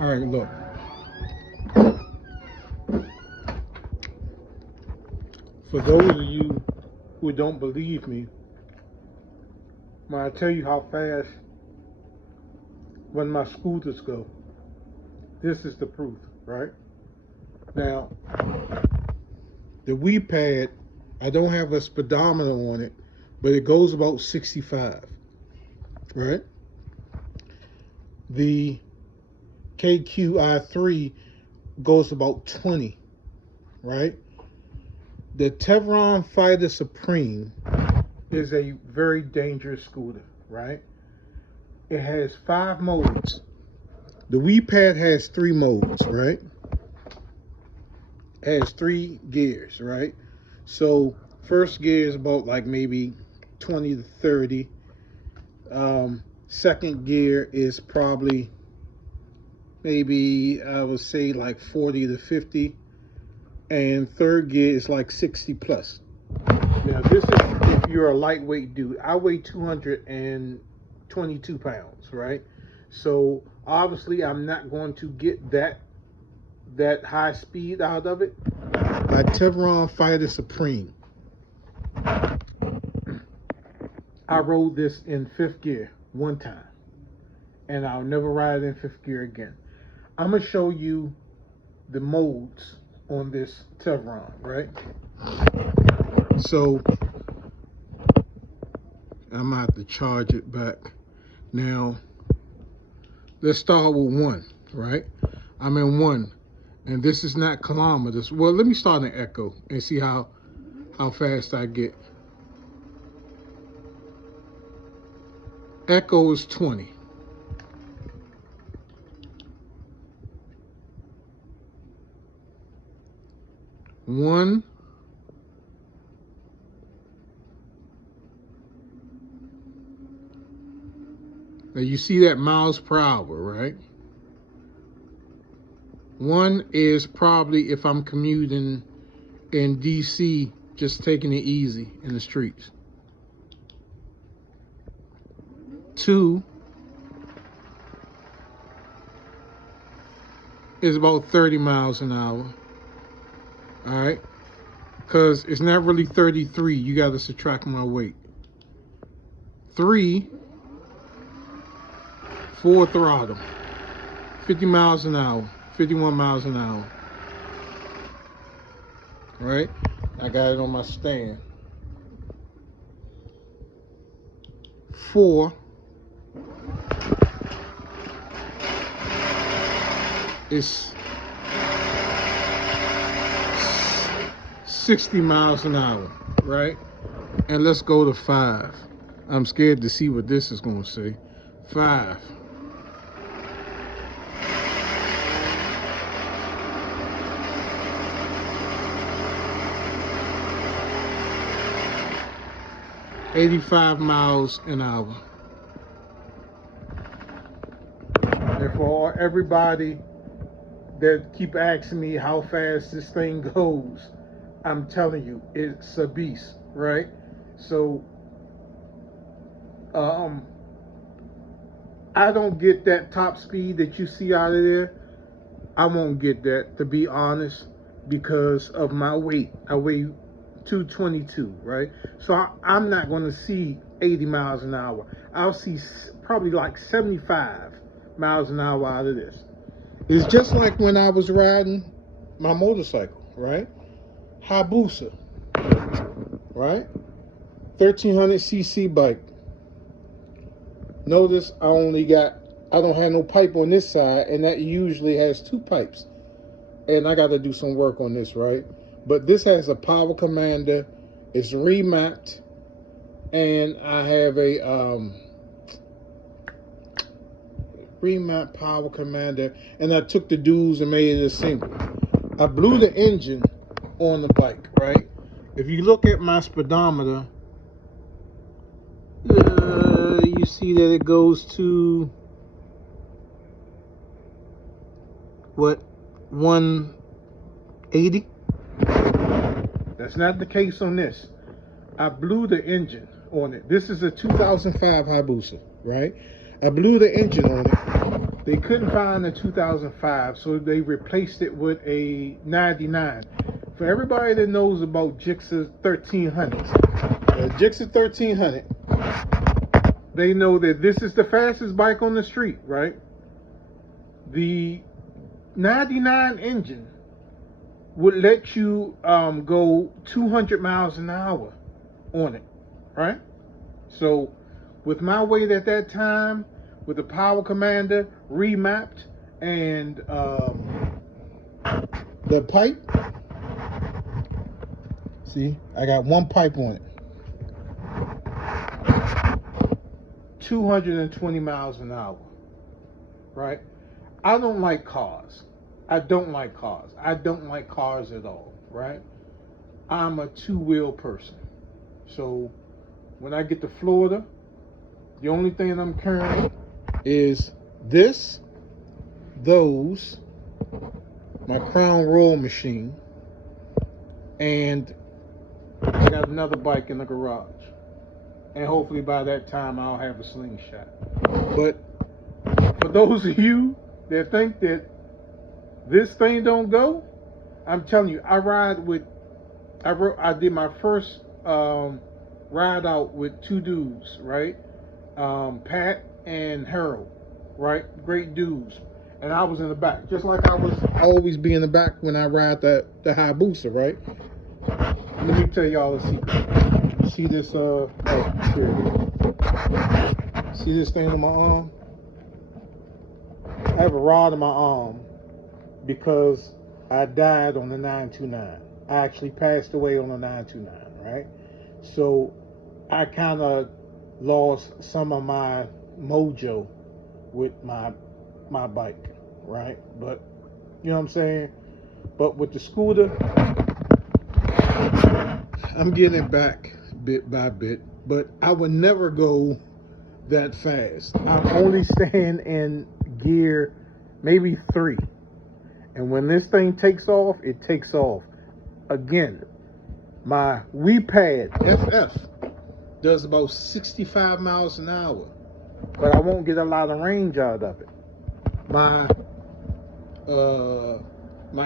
All right, look. For those of you who don't believe me, when I tell you how fast when my scooters go, this is the proof, right? Now, the Wii Pad, I don't have a speedometer on it, but it goes about 65, right? The KQi3 goes about 20, right? The Teverun Fighter Supreme is a very dangerous scooter, right? It has 5 modes. The Wii Pad has 3 modes, right? It has 3 gears, right? So first gear is about like maybe 20 to 30. Second gear is probably maybe I would say like 40 to 50. And third gear is like 60 plus. Now this is if you're a lightweight dude. I weigh 222 pounds, right? So obviously I'm not going to get that high speed out of it. My Teverun Fighter Supreme, I rode this in 5th gear one time, and I'll never ride in 5th gear again. I'm gonna show you the modes on this Teverun, right? So I'm gonna have to charge it back. Now let's start with 1, right? I'm in 1, and this is not kilometers. Well, let me start in Echo and see how fast I get. Echo is 20. One. Now you see that miles per hour, right? 1 is probably if I'm commuting in DC, just taking it easy in the streets. 2 is about 30 miles an hour. All right, because it's not really 33. You got to subtract my weight. 3, full throttle, 50 miles an hour, 51 miles an hour. All right, I got it on my stand. 4 is 60 miles an hour, right? And let's go to 5. I'm scared to see what this is going to say. 5. $85 miles an hour. And for everybody that keep asking me how fast this thing goes, I'm telling you, it's a beast, right? So, I don't get that top speed that you see out of there. I won't get that, to be honest, because of my weight. I weigh 222, right? So I'm not going to see 80 miles an hour. I'll see probably like 75 miles an hour out of this. It's just like when I was riding my motorcycle, right? Hayabusa, right? 1300cc bike. Notice I don't have no pipe on this side, and that usually has 2 pipes. And I got to do some work on this, right? But this has a power commander. It's remapped, and I have a remapped power commander, and I took the duals and made it a single. I blew the engine on the bike, right? If you look at my speedometer, you see that it goes to what, 180? That's not the case on this. I blew the engine on it. This is a 2005 Hayabusa, right? I blew the engine on it, They couldn't find a 2005, so they replaced it with a 99. For everybody that knows about Gixxer 1300s, Gixxer 1300, they know that this is the fastest bike on the street, right? The 99 engine would let you go 200 miles an hour on it, right? So with my weight at that time, with the power commander remapped and the pipe, see, I got one pipe on it, 220 miles an hour, right? I don't like cars. I don't like cars. I don't like cars at all, right? I'm a two-wheel person. So when I get to Florida, the only thing I'm carrying is this, those, my Crown Royal machine, and I got another bike in the garage. And hopefully by that time I'll have a slingshot. But for those of you that think that this thing don't go, I'm telling you, I did my first ride out with two dudes, right? Pat and Harold, right? Great dudes. And I was in the back, just like I was always be in the back when I ride the Hayabusa, right? Let me tell y'all a secret. See this, oh, here it is. See this thing on my arm? I have a rod in my arm because I died on the 929. I actually passed away on the 929, right? So I kind of lost some of my mojo with my bike, right? But you know what I'm saying? But with the scooter, I'm getting it back bit by bit, but I would never go that fast. I'm only staying in gear maybe 3. And when this thing takes off, it takes off. Again, my WePad FF does about 65 miles an hour, but I won't get a lot of range out of it. My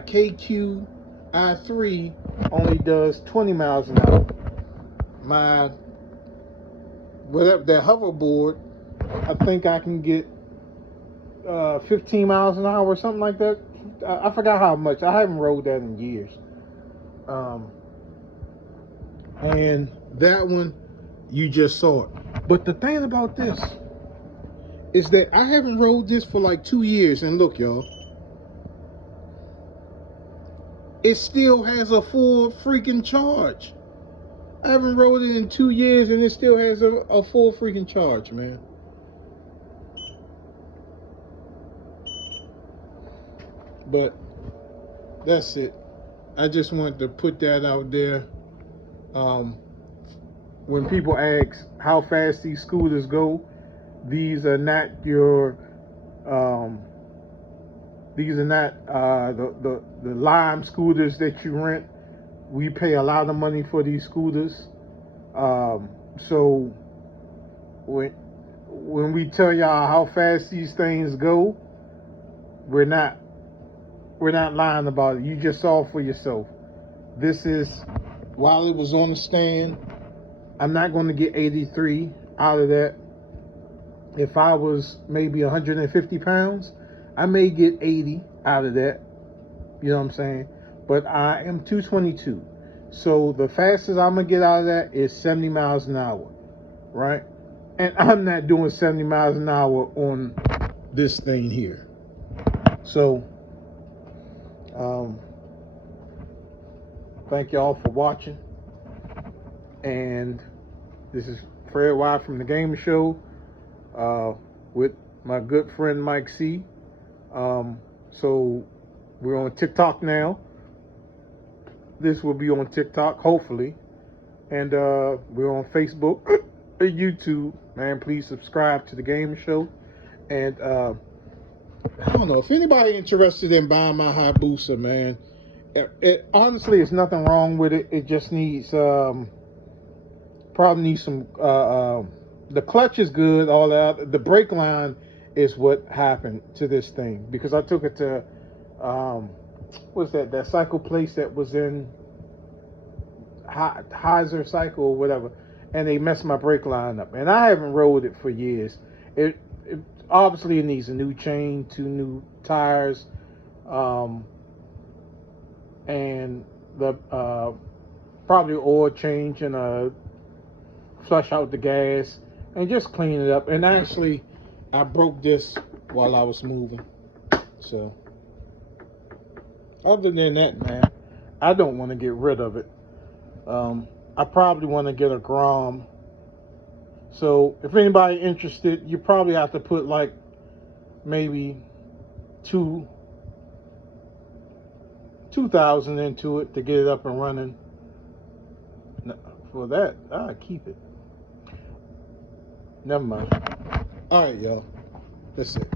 KQ i3 only does 20 miles an hour. My whatever that hoverboard, I think I can get 15 miles an hour or something like that. I forgot how much. I haven't rode that in years. And that one, you just saw it. But the thing about this is that I haven't rode this for like 2 years. And look, y'all, it still has a full freaking charge. I haven't rode it in 2 years and it still has a full freaking charge, man. But that's it. I just wanted to put that out there. When people ask how fast these scooters go, these are not your the Lime scooters that you rent. We pay a lot of money for these scooters. So when we tell y'all how fast these things go, we're not lying about it. You just saw for yourself. This is, while it was on the stand, I'm not going to get 83 out of that. If I was maybe 150 pounds, I may get 80 out of that. You know what I'm saying? But I am 222. So the fastest I'm going to get out of that is 70 miles an hour, right? And I'm not doing 70 miles an hour on this thing here. So, thank y'all for watching. And this is Fred Y from the Game Show with my good friend Mike C. So we're on TikTok now. This will be on TikTok, hopefully. And we're on Facebook and YouTube. Man, please subscribe to the Game Show. And I don't know if anybody interested in buying my Hayabusa, man. Honestly, there's nothing wrong with it. It just needs probably needs some. The clutch is good. All that. The brake line is what happened to this thing, because I took it to what's that cycle place that was in Heiser Cycle or whatever, and they messed my brake line up, and I haven't rode it for years. It obviously needs a new chain, 2 new tires, and the probably oil change and flush out the gas and just clean it up. And actually, I broke this while I was moving. So, other than that, man, I don't want to get rid of it. I probably want to get a Grom. So, if anybody interested, you probably have to put like maybe 2,000 into it to get it up and running. For that, I'll keep it. Never mind. All right, y'all. That's it.